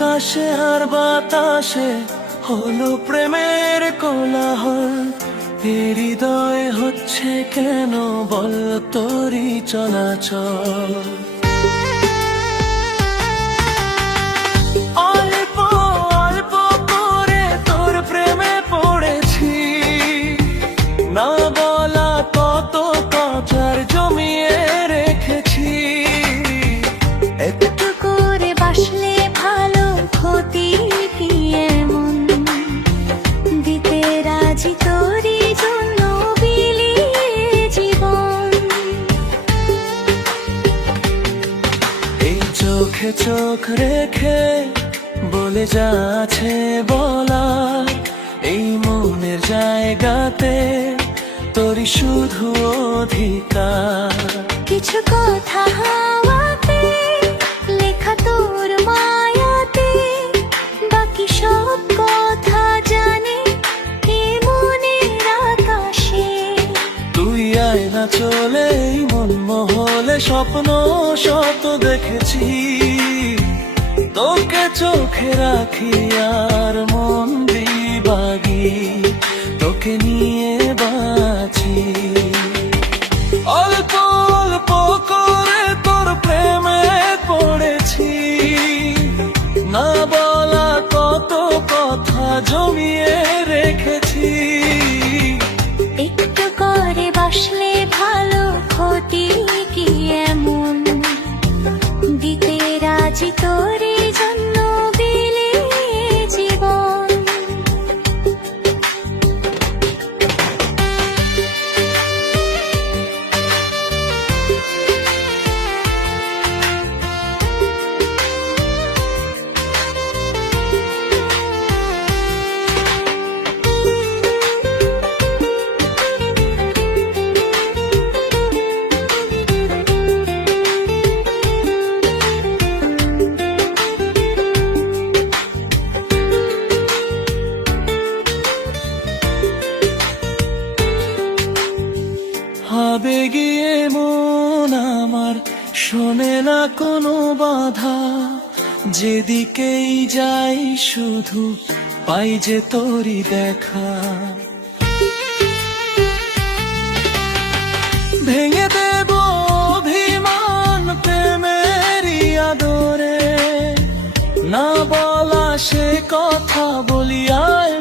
আকাশে আর বাতাসে হলো প্রেমের কোলাহল। এ হৃদয়ে হচ্ছে কেন বল তোরই চলাচল। অল্প অল্প করে তোর প্রেমে পড়েছি, না বলা কত কথার জমিয়ে রেখেছি। একটু করে বাসলে ভালো, ক্ষতি কি এমন? দিতে রাজি তোরই জন্য বিলিয়ে জীবন। এই চোখে চোখ রেখে বলে যাচ্ছে বলা, এই মনের জায়গাতে তোরই শুধু অধিকার। কিছু কথা হাওয়াতে লেখা তোর মায়াতে, বাকি সব কথা জানি এ মনের আকাশে। তুই আয় না চলে এই মন মহলে, স্বপ্ন শত দেখেছি। তোকে চোখে রাখি আর মন দিবাগি, তোকে নিয়ে বাঁচি। অল্প অল্প করে তোর প্রেমে পড়েছি, না বলা কত কথা জমিয়ে রেখেছি। একটু করে বাসলে ভালো, ক্ষতি কি এমন? দিতে রাজি তোরই জন্য বিলিয়ে জীবন। হবে গিয়ে মন আমার শোনে না কোনো বাধা, যেদিকেই যাই শুধু পাই যে তোরই দেখা। ভেঙে দেব অভিমান প্রেমেরই আদরে, না বলা সে কথা বলি আয়